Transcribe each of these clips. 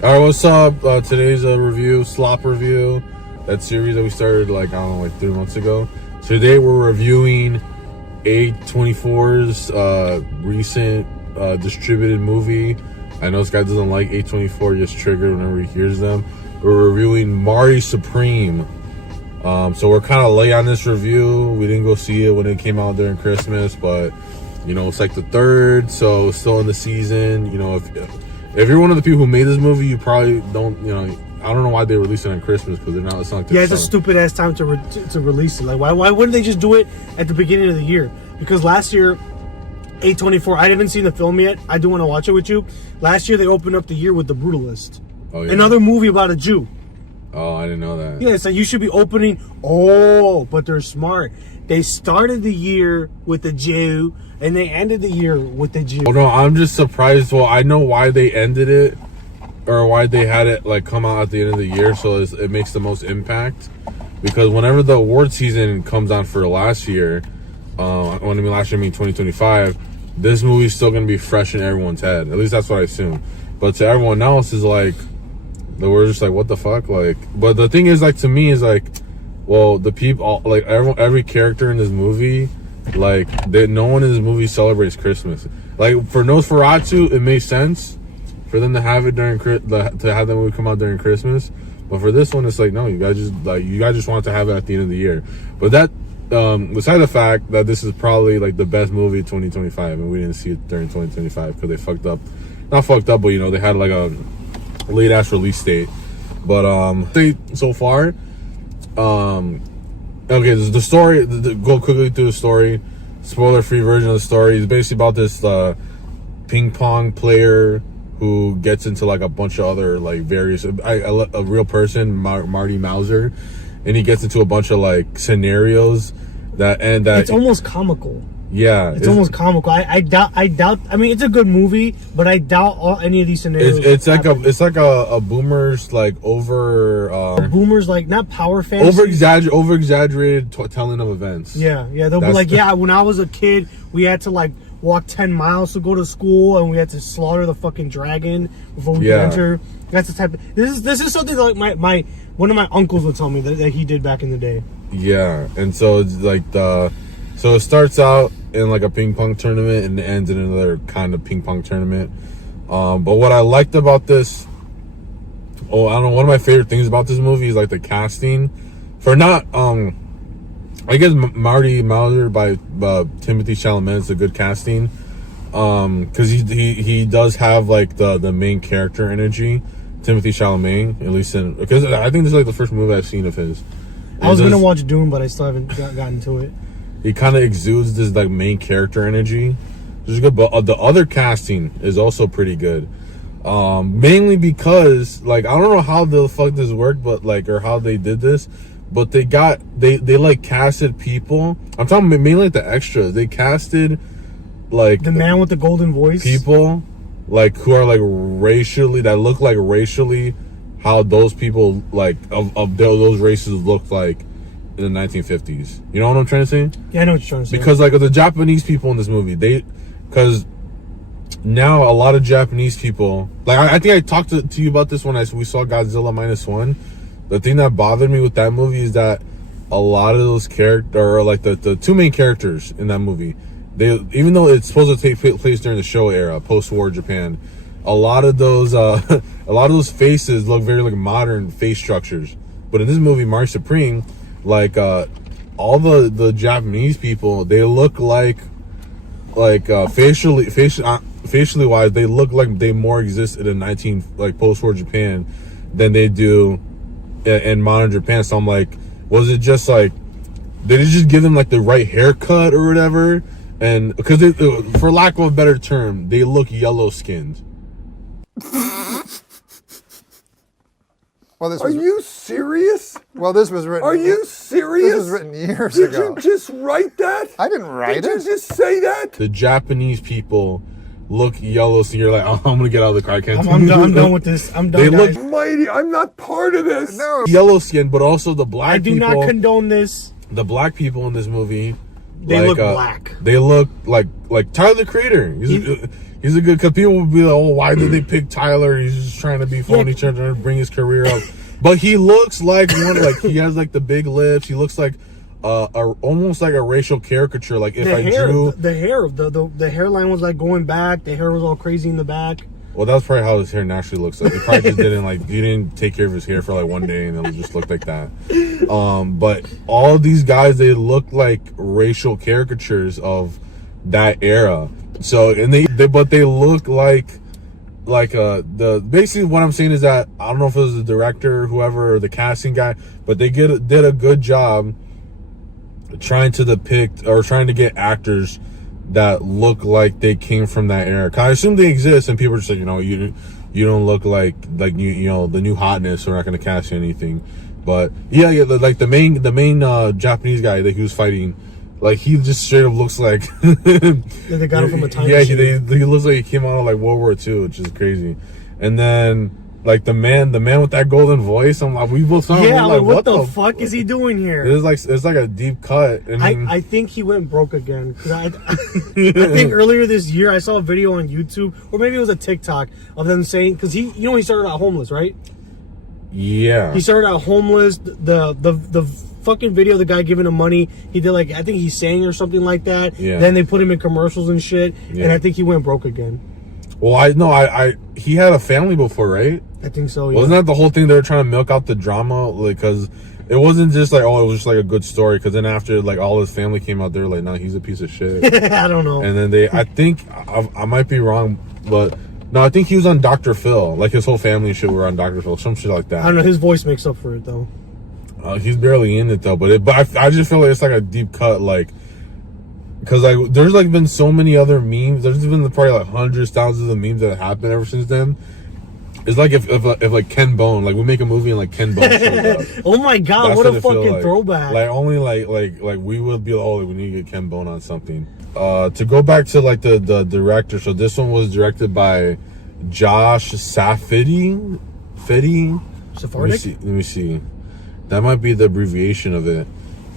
All right, what's up? Today's a review, SLOP review. That series that we started like, I don't know, like 3 months ago. So today we're reviewing A24's recent distributed movie. I know this guy doesn't like A24, just triggered whenever he hears them. We're reviewing Marty Supreme. So we're kind of late on this review. We didn't go see it when it came out during Christmas, but you know, it's like the 3rd, so still in the season. You know, if you're one of the people who made this movie, you probably don't, you know, I don't know why they released it on Christmas, because they're not, it's not like it's a stupid ass time to release it. Like, why wouldn't they just do it at the beginning of the year? Because last year, A24, I haven't seen the film yet. I do want to watch it with you. Last year, they opened up the year with The Brutalist. Oh, yeah. Another movie about a Jew. Oh, I didn't know that. Yeah, so you should be opening. Oh, but they're smart. They started the year with the Jew, and they ended the year with the Jew. Oh, no, I'm just surprised. Well, I know why they ended it, or why they had it like come out at the end of the year, so it makes the most impact. Because whenever the award season comes on for last year, last year I mean 2025, this movie's still gonna be fresh in everyone's head. At least that's what I assume. But to everyone else is like, we're just like, what the fuck? Like, but the thing is, like, to me is like, well, the people, like every character in this movie, like, no one in this movie celebrates Christmas. Like, for Nosferatu, it makes sense for them to have it during to have the movie come out during Christmas. But for this one, it's like, no, you guys just want to have it at the end of the year. But that, beside the fact that this is probably like the best movie of 2025, and we didn't see it during 2025 because they fucked up, not fucked up, but you know, they had like a late ass release date. But so far, okay, the story, go quickly through the story, spoiler free version of the story. It's basically about this ping pong player who gets into like a bunch of other like various a real person, Marty Mauser, and he gets into a bunch of like scenarios that it's almost comical. Yeah, it's almost comical. I doubt. I mean, it's a good movie, but I doubt any of these scenarios. It's like a boomer's like boomers, like, not power fantasy, over exaggerated telling of events. Yeah, they'll be like, yeah, when I was a kid, we had to like walk 10 miles to go to school, and we had to slaughter the fucking dragon before we could enter. That's the type of this is something that like my one of my uncles would tell me that he did back in the day. Yeah, and so it's like so it starts out in like a ping pong tournament and ends in another kind of ping pong tournament. But what I liked about this, I don't know, one of my favorite things about this movie is like the casting. For not, I guess Marty Mauser by Timothy Chalamet is a good casting. Because he does have like the main character energy, Timothy Chalamet, at least because I think this is like the first movie I've seen of his. I was gonna watch Dune, but I still haven't gotten to it. He kind of exudes this like main character energy, which is good. But the other casting is also pretty good. Mainly because, like, I don't know how the fuck this worked, but like, or how they did this, but they like casted people. I'm talking mainly like the extras. They casted like the man with the golden voice, people like who are like racially, that look like racially how those people like of those races looked like in the 1950s. You know what I'm trying to say? Yeah, I know what you're trying to say. Because like the Japanese people in this movie, because now a lot of Japanese people, like I think I talked to you about this when we saw Godzilla -1. The thing that bothered me with that movie is that a lot of those characters, or like the two main characters in that movie, they, even though it's supposed to take place during the Showa era, post-war Japan, a lot of those faces look very like modern face structures. But in this movie, Marty Supreme, like all the Japanese people, they look like facially wise, they look like they more exist in post-war Japan than they do in modern Japan. So I'm like, was it just like, did it just give them like the right haircut or whatever? And because for lack of a better term, they look yellow skinned. Well, Are you serious? Well, this was written. Are you serious? This was written years ago. Did you just write that? I didn't write it. Did you just say that? The Japanese people look yellow, so you're like, oh, I'm gonna get out of the car. I can't. I'm done with this. I'm done. They guys. look Mighty, I'm not part of this. No. yellow skin, but also the black people. I do not condone this. The black people in this movie, they look black. They look like Tyler the Creator. He's a good, because people would be like, oh, why did they pick Tyler? He's just trying to be funny, trying to bring his career up. But he looks like one, like he has like the big lips. He looks like almost like a racial caricature. Like if drew the hairline was like going back. The hair was all crazy in the back. Well, that's probably how his hair naturally looks like. He probably just didn't like, he didn't take care of his hair for like one day and it just looked like that. But all these guys, they look like racial caricatures of that era. So, and they look like basically what I'm saying is that, I don't know if it was the director, whoever, or the casting guy, but they did a good job trying to depict, or trying to get actors that look like they came from that era. 'Cause I assume they exist, and people are just like, you don't look like you know the new hotness, so we're not gonna cast you anything. But yeah, like the main Japanese guy that he was fighting, like he just straight up looks like they got him from a time machine. He looks like he came out of like World War II, which is crazy. And then like the man with that golden voice, I'm like, we both saw him. Yeah, like, what the fuck is he doing here? It's like a deep cut. I think he went broke again. Cause I think earlier this year I saw a video on YouTube, or maybe it was a TikTok, of them saying, because he started out homeless, right? Yeah. He started out homeless. The fucking video, the guy giving him money, he did like, I think he sang or something like that. Yeah. Then they put him in commercials and shit, yeah. and I think he went broke again. Well, he had a family before, right? I think so, yeah. Wasn't that the whole thing? They were trying to milk out the drama, like, because it wasn't just like, oh, it was just like a good story. Because then after, like, all his family came out, they were like, no, he's a piece of shit. I don't know. And then I think, I might be wrong, but no, I think he was on Dr. Phil. Like, his whole family and shit were on Dr. Phil, some shit like that. I don't know, his voice makes up for it, though. He's barely in it, though. But I just feel like it's like a deep cut, like, because like there's like been so many other memes. There's been probably like hundreds, thousands of memes that have happened ever since then. It's like if like Ken Bone, like we make a movie and like Ken Bone shows up. Oh my god, what a fucking like. throwback! Like only like we would be like, oh, like, we need to get Ken Bone on something. To go back to like the director, so this one was directed by Josh Safdie. Sephardic? Let me see. That might be the abbreviation of it.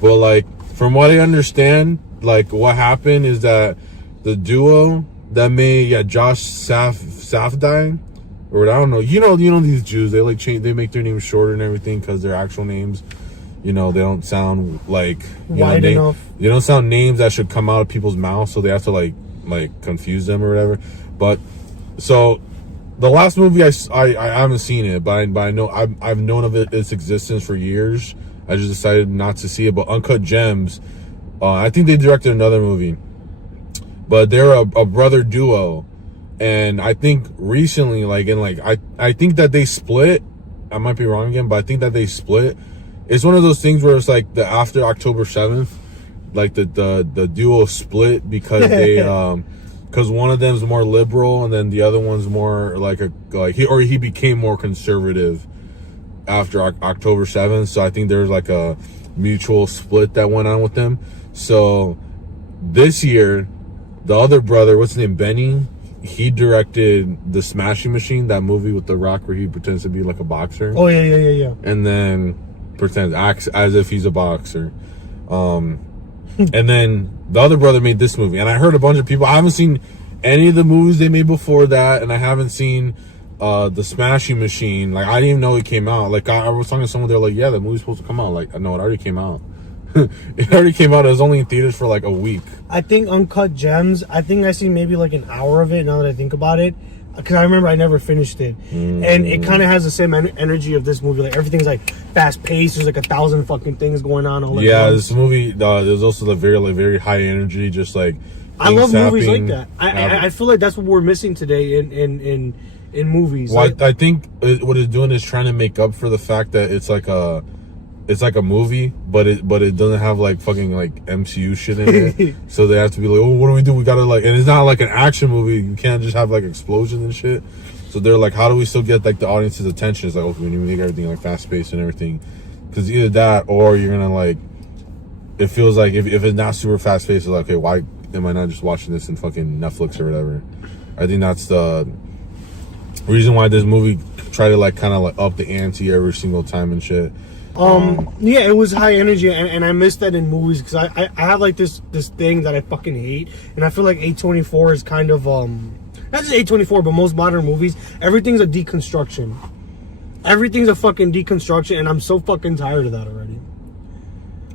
But like from what I understand, like what happened is that the duo that made Josh Safdie, or I don't know, you know these Jews, they like change, they make their names shorter and everything because their actual names, they don't sound like wide enough. They don't sound names that should come out of people's mouths, so they have to like confuse them or whatever. But so the last movie I haven't seen it, but I know I've known of its existence for years. I just decided not to see it. But Uncut Gems, I think they directed another movie, but they're a brother duo, and I think recently, I think that they split. I might be wrong again, but I think that they split. It's one of those things where it's like after October 7th, like the duo split because they because one of them's more liberal and then the other one's more he became more conservative after October 7th. So I think there's like a mutual split that went on with them. So this year, the other brother, what's his name, Benny, he directed The Smashing Machine, that movie with The Rock where he pretends to be like a boxer. Oh yeah. And then acts as if he's a boxer. And then the other brother made this movie, and I heard a bunch of people. I haven't seen any of the movies they made before that, and I haven't seen The Smashing Machine. Like I didn't even know it came out. Like I was talking to someone, they're like, "Yeah, the movie's supposed to come out." Like, no, it already came out. It already came out. It was only in theaters for like a week. I think Uncut Gems, I think I seen maybe like an hour of it now that I think about it. Because I remember I never finished it. And it kind of has the same energy of this movie. Like everything's like fast paced. There's like 1,000 fucking things going on. All this movie, there's also the very high energy, just like I love movies like that. I feel like that's what we're missing today in movies. Well, I think what it's doing is trying to make up for the fact that it's like a movie, but it doesn't have like fucking like MCU shit in it. So they have to be like, oh, what do we do? We gotta like, and it's not like an action movie. You can't just have like explosions and shit. So they're like, how do we still get like the audience's attention? It's like, okay, we need to make everything like fast paced and everything, because either that or you're gonna like, it feels like if it's not super fast paced, it's like, okay, why am I not just watching this in fucking Netflix or whatever? I think that's the reason why this movie try to like kind of like up the ante every single time and shit. Yeah, it was high energy, and I miss that in movies because I have like this thing that I fucking hate, and I feel like A24 is kind of not just A24, but most modern movies, everything's a deconstruction. Everything's a fucking deconstruction, and I'm so fucking tired of that already.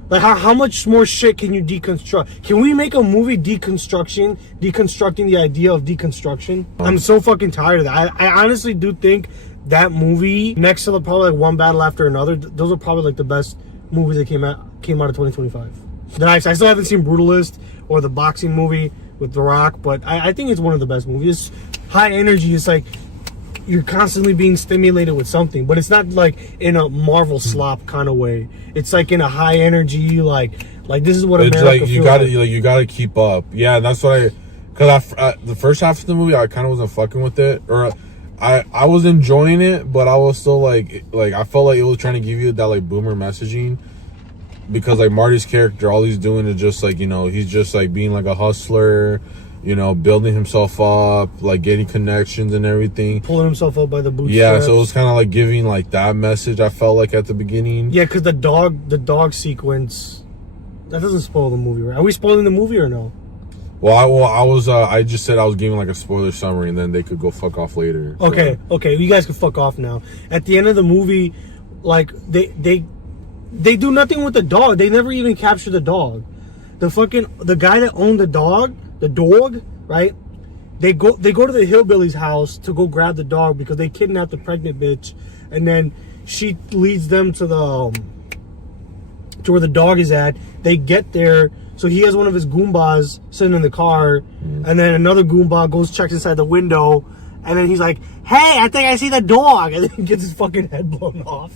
Like, how much more shit can you deconstruct? Can we make a movie deconstructing the idea of deconstruction? I'm so fucking tired of that. I honestly do think that movie, next to probably like One Battle After Another, those are probably like the best movies that came out of 2025. Then I still haven't seen Brutalist or the boxing movie with The Rock, but I think it's one of the best movies. It's high energy. It's like you're constantly being stimulated with something, but it's not like in a Marvel slop kind of way. It's like in a high energy, like this is what it's America like you gotta keep up. Yeah, that's what because the first half of the movie I kind of wasn't fucking with it, or I was enjoying it, but I was still like I felt like it was trying to give you that like boomer messaging, because like Marty's character, all he's doing is just like, you know, he's just like being like a hustler, you know, building himself up, like getting connections and everything, pulling himself up by the bootstraps. Yeah, so it was kind of like giving like that message, I felt like, at the beginning. Yeah, because the dog sequence, that doesn't spoil the movie, right? Are we spoiling the movie or no? I just said I was giving like a spoiler summary, and then they could go fuck off later. Okay, you guys can fuck off now. At the end of the movie, like they do nothing with the dog. They never even capture the dog. The guy that owned the dog, right? They go to the hillbilly's house to go grab the dog because they kidnapped the pregnant bitch, and then she leads them to where the dog is at. They get there, so he has one of his Goombas sitting in the car, and then another Goomba goes, checks inside the window, and then he's like, "Hey, I think I see the dog," and then he gets his fucking head blown off.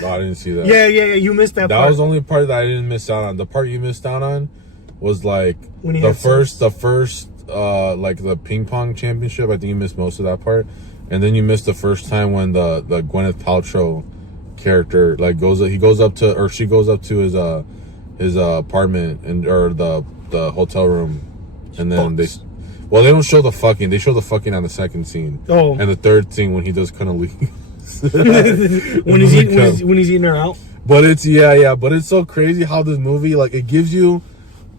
No, I didn't see that. Yeah, you missed that part. That was the only part that I didn't miss out on. The part you missed out on was like when the first like the ping pong championship. I think you missed most of that part, and then you missed the first time when the Gwyneth Paltrow character like she goes up to his apartment or the hotel room, and then they don't show the fucking. They show the fucking on the second scene. Oh, and the third scene when he does kind of leave. when he's eating her out. But it's but it's so crazy how this movie, like, it gives you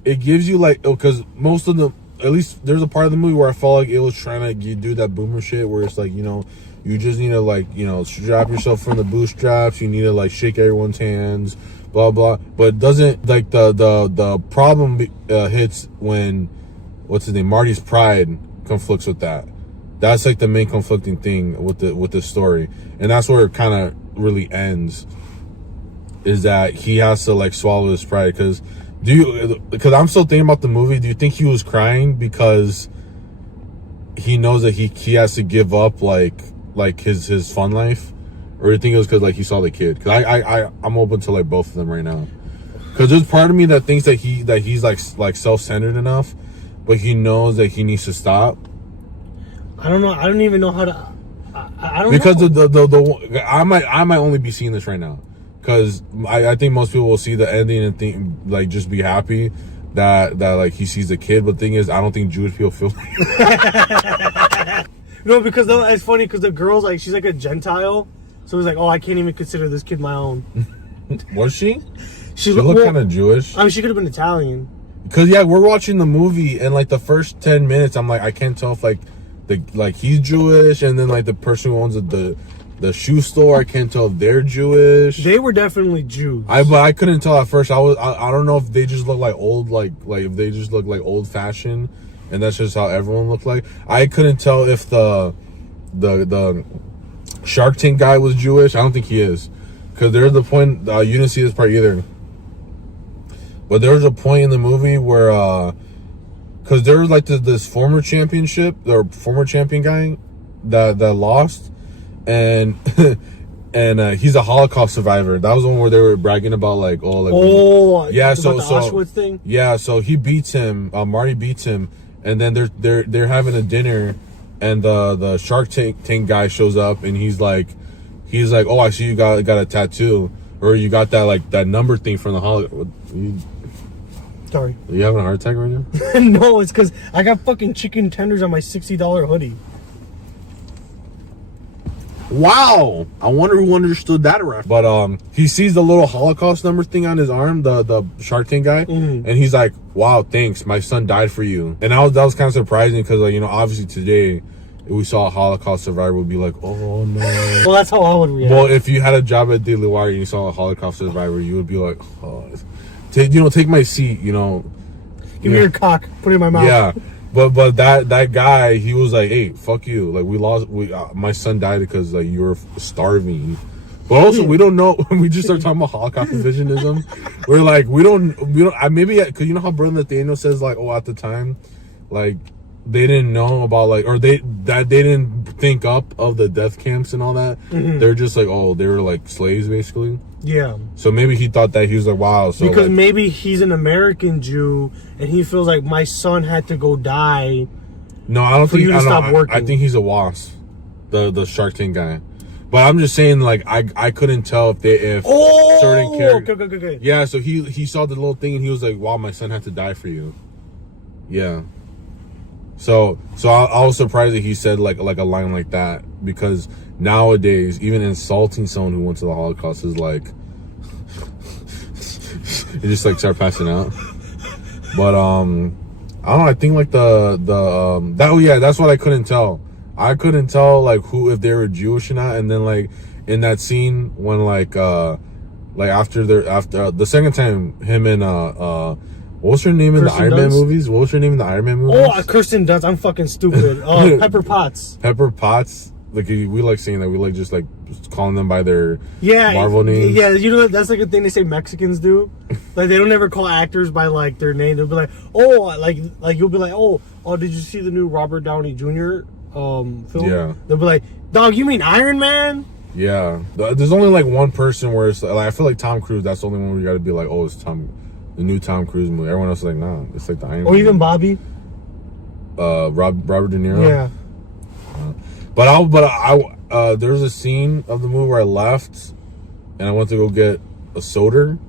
like, because most of the, at least there's a part of the movie where I felt like it was trying to do that boomer shit where it's like, you know, you just need to, like, you know, strap yourself from the bootstraps, you need to like shake everyone's hands, blah blah. But it doesn't, like, the problem hits when, what's his name, Marty's pride conflicts with that. That's like the main conflicting thing with the story, and that's where it kind of really ends. Is that he has to like swallow his pride? Because I'm still thinking about the movie. Do you think he was crying because he knows that he has to give up like his fun life, or do you think it was because like he saw the kid? Because I'm open to like both of them right now. Because there's part of me that thinks that he's like self-centered enough, but he knows that he needs to stop. I don't know. I don't even know how to. I don't because know. I might only be seeing this right now, because I think most people will see the ending and think, like, just be happy that like he sees the kid. But the thing is, I don't think Jewish people feel. No, because it's funny because the girl's like, she's like a Gentile, so it's like, oh, I can't even consider this kid my own. Was she? She looked kind of Jewish. I mean, she could have been Italian. Because we're watching the movie, and like the first 10 minutes, I'm like, I can't tell if like he's Jewish, and then like the person who owns the shoe store, I can't tell if they're Jewish. They were definitely Jews. But I couldn't tell at first. I don't know if they just look like old, like if they just look like old fashioned, and that's just how everyone looked like. I couldn't tell if the Shark Tank guy was Jewish. I don't think he is, because there's the point. You didn't see this part either, but there was a point in the movie where because there was like this former champion guy that lost, and and he's a Holocaust survivor. That was the one where they were bragging about the Auschwitz thing. Yeah, so he beats him. Marty beats him, and then they're having a dinner, and the Shark Tank guy shows up, and he's like, oh, I see you got a tattoo, or you got that like that number thing from the Holocaust. Sorry. Are you having a heart attack right now? No, it's because I got fucking chicken tenders on my $60 hoodie. Wow. I wonder who understood that reference. But he sees the little Holocaust number thing on his arm, the Shark Tank guy, and he's like, wow, thanks. My son died for you. And that was kind of surprising because, like, you know, obviously today, we saw a Holocaust survivor, we'd be like, oh no. Well, that's how I would react. Well, if you had a job at Daily Wire and you saw a Holocaust survivor, you would be like, oh, take my seat, Give me your cock, put it in my mouth. Yeah, but that guy, he was like, hey, fuck you. Like, my son died because like you were starving. But also, we don't know. We just start talking about Holocaust revisionism. We're like, we don't. Maybe because you know how Brother Nathaniel says like, oh, at the time, like they didn't know about like, or they didn't think up of the death camps and all that. Mm-hmm. They're just like, oh, they were like slaves basically. Yeah. So maybe he thought that he was like, wow. So because like, maybe he's an American Jew and he feels like my son had to go die. No, I don't think. You to stop working. I think he's a wasp, the Shark Tank guy. But I'm just saying, like, I couldn't tell if certain characters. Okay. Yeah, so he saw the little thing and he was like, wow, my son had to die for you. Yeah. So I was surprised that he said like a line like that, because nowadays even insulting someone who went to the Holocaust is like you just like start passing out. But I don't know, I think like that's what I couldn't tell. I couldn't tell like who, if they were Jewish or not. And then like in that scene when like after the second time, him and what was her name in the Iron Man movies? What was her name in the Iron Man movies? Oh, Kirsten Dunst. I'm fucking stupid. Pepper Potts. Pepper Potts. Like, we like saying that. We like just like calling them by their Yeah, Marvel names. Yeah, you know that's like a thing they say Mexicans do. Like they don't ever call actors by like their name. They'll be like, oh, like you'll be like, oh, did you see the new Robert Downey Jr. Film? Yeah. They'll be like, dog, you mean Iron Man? Yeah. There's only like one person where it's like I feel like Tom Cruise. That's the only one where you got to be like, oh, it's the new Tom Cruise movie. Everyone else is like, nah, it's like the Iron Man. Or even Bobby. Robert De Niro. Yeah. But there's a scene of the movie where I left and I went to go get a soda,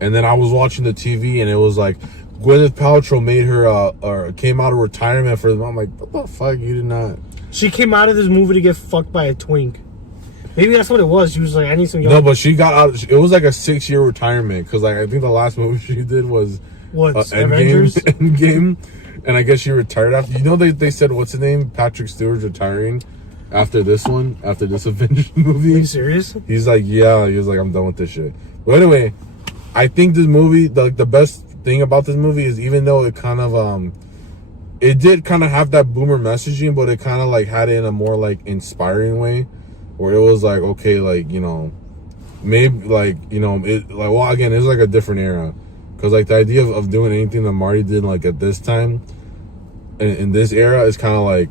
and then I was watching the TV and it was like Gwyneth Paltrow made her or came out of retirement for them. I'm like, what the fuck? You did not. She came out of this movie to get fucked by a twink. Maybe that's what it was. She was like, I need some young... No, but she got out. It was like a 6-year retirement, because like I think the last movie she did was Endgame, and I guess she retired after. You know, they said, what's his name? Patrick Stewart's retiring after this Avengers movie. Are you serious? He's like, yeah. He was like, I'm done with this shit. But anyway, I think this movie, the best thing about this movie is, even though it kind of it did kind of have that boomer messaging, but it kind of like had it in a more like inspiring way, where it was like, okay, like, maybe like, it like, well, again, it's like a different era, because like the idea of doing anything that Marty did like at this time in this era is kind of like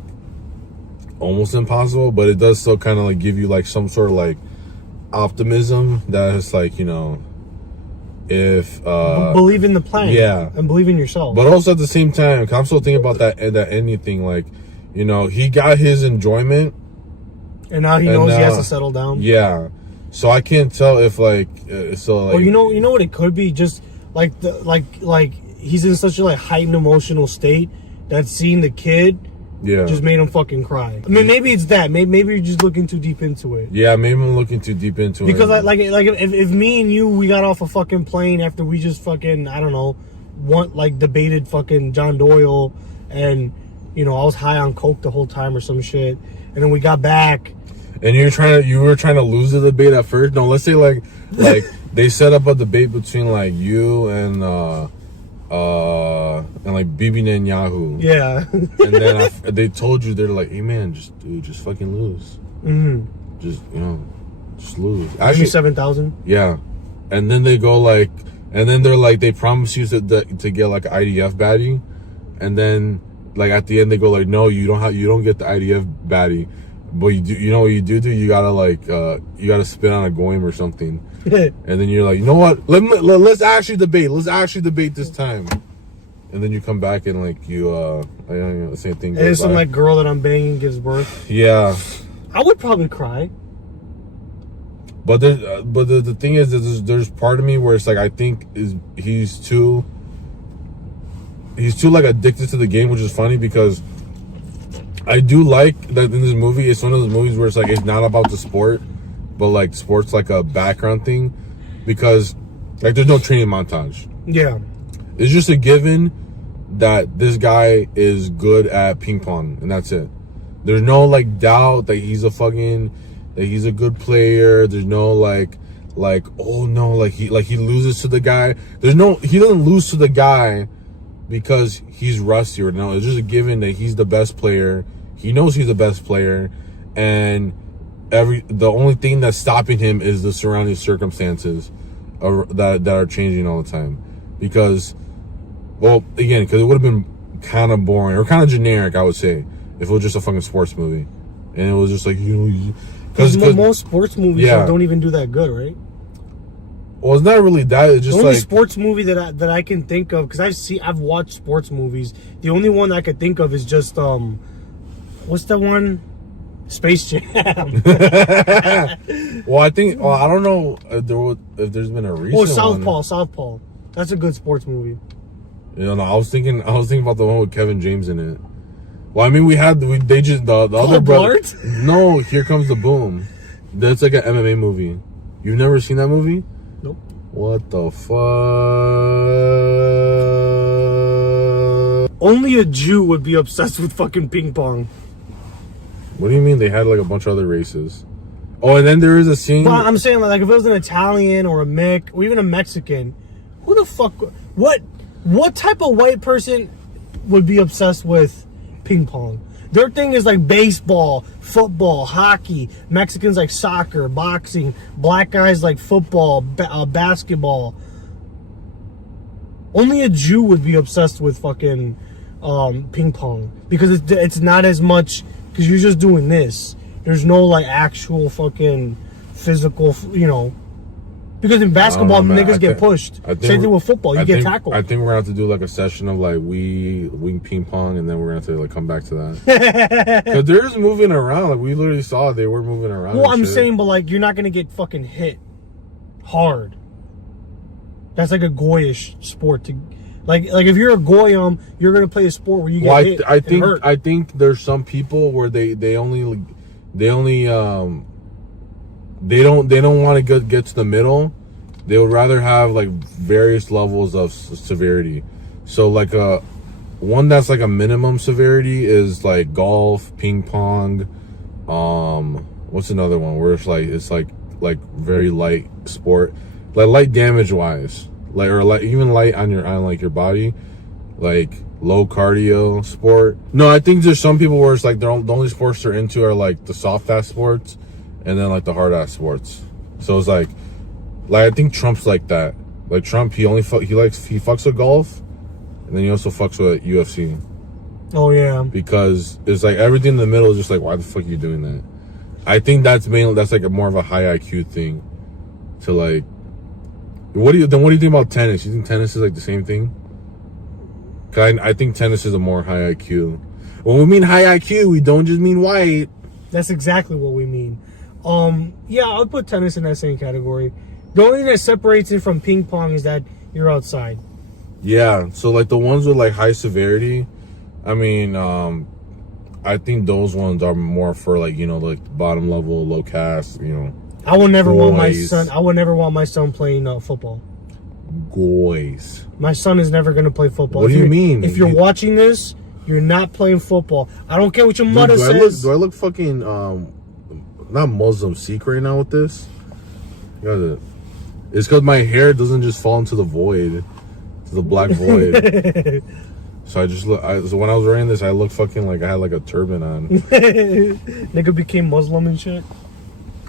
almost impossible, but it does still kind of like give you like some sort of like optimism that it's like, if believe in the plan, yeah, and believe in yourself. But also at the same time, I'm still thinking about that ending thing, like, he got his enjoyment. And now he knows he has to settle down. Yeah, so I can't tell if like Well, you know what it could be, just like like he's in such a like heightened emotional state that seeing the kid just made him fucking cry. I mean, maybe it's that. Maybe you're just looking too deep into it. Yeah, maybe I'm looking too deep into it. Because if me and you, we got off a fucking plane after we just fucking, I don't know, debated fucking John Doyle, and I was high on coke the whole time or some shit, and then we got back. And you were trying to lose the debate at first. No, let's say like they set up a debate between like you and like Bibi Netanyahu. Yeah. And then they told you, they're like, hey man, just fucking lose. Mm-hmm. Just lose. Actually, 7,000. Yeah. And then they go like, and then they're like, they promise you to get like an IDF baddie, and then like at the end they go like, no, you don't get the IDF baddie. But you do, what you do? You gotta like, you gotta spit on a goyim or something, and then you're like, you know what? Let's actually debate. Let's actually debate this time. And then you come back and like you, I don't know, the same thing. And some like girl that I'm banging gives birth. Yeah. I would probably cry. But the thing is that there's part of me where it's like, I think he's too like addicted to the game, which is funny, because I do like that in this movie. It's one of those movies where it's like, it's not about the sport, but like sport's like a background thing, because like there's no training montage. Yeah. It's just a given that this guy is good at ping pong, and that's it. There's no like doubt that he's a good player. There's no like oh no, like he loses to the guy. He doesn't lose to the guy because he's rusty or no. It's just a given that he's the best player. He knows he's the best player, and the only thing that's stopping him is the surrounding circumstances that are changing all the time. Because, well, again, because it would have been kind of boring or kind of generic, I would say, if it was just a fucking sports movie, and it was just like, you know, because most sports movies don't even do that good, right? Well, it's not really that. It's just the only like sports movie that I can think of, because I've watched sports movies. The only one I could think of is just what's that one? Space Jam. Well, I don't know if there's been a recent Southpaw. That's a good sports movie. You know, I was thinking about the one with Kevin James in it. Well, I mean, the other brother. No, Here Comes the Boom. That's like an MMA movie. You've never seen that movie? Nope. What the fuck? Only a Jew would be obsessed with fucking ping pong. What do you mean? They had like a bunch of other races. Oh, and then there is a scene. But I'm saying, like, if it was an Italian or a Mick or even a Mexican, who the fuck? What type of white person would be obsessed with ping pong? Their thing is like baseball, football, hockey. Mexicans like soccer, boxing. Black guys like football, basketball. Only a Jew would be obsessed with fucking ping pong, because it's not as much, because you're just doing this. There's no like actual fucking physical, you know. Because in basketball, niggas get pushed. Same thing with football, you get tackled. I think we're gonna have to do like a session of like wing ping pong, and then we're gonna have to like come back to that. Because there's moving around. Like we literally saw they were moving around. Well, I'm saying, but like you're not gonna get fucking hit hard. That's like a goyish sport to, like if you're a goyim, you're gonna play a sport where you get hit. I think there's some people where they don't want to get to the middle. They would rather have like various levels of severity. So like one that's like a minimum severity is like golf, ping pong. What's another one where it's like very light sport, like light damage wise, like, or like even light on like your body, like low cardio sport. No, I think there's some people where it's like the only sports they're into are like the soft ass sports, and then like the hard ass sports. So it's like I think Trump's like that. Like Trump, he fucks with golf, and then he also fucks with UFC. Oh yeah. Because it's like everything in the middle is just like, why the fuck are you doing that? I think that's like more of a high IQ thing. To like, what do you think about tennis? You think tennis is like the same thing? Cause I think tennis is a more high IQ. When we mean high IQ, we don't just mean white. That's exactly what we mean. Yeah, I'll put tennis in that same category. The only thing that separates it from ping pong is that you're outside. Yeah, so like the ones with like high severity, I mean, I think those ones are more for like, you know, like bottom level, low caste, you know. I would never want my son playing football. Boys. My son is never going to play football. What do you mean? If you're watching this, you're not playing football. I don't care what your mother says. Do I look fucking not Muslim Sikh right now with this? It's because my hair doesn't just fall into the void, to the black void. So I just look. So when I was wearing this, I looked fucking like I had like a turban on. Nigga became Muslim and shit.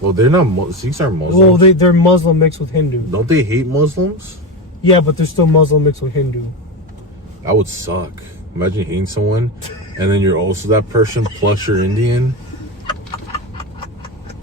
Well, they're not. Sikhs aren't Muslim. Well, they're Muslim mixed with Hindu. Don't they hate Muslims? Yeah, but they're still Muslim mixed with Hindu. That would suck. Imagine hating someone, and then you're also that person plus you're Indian.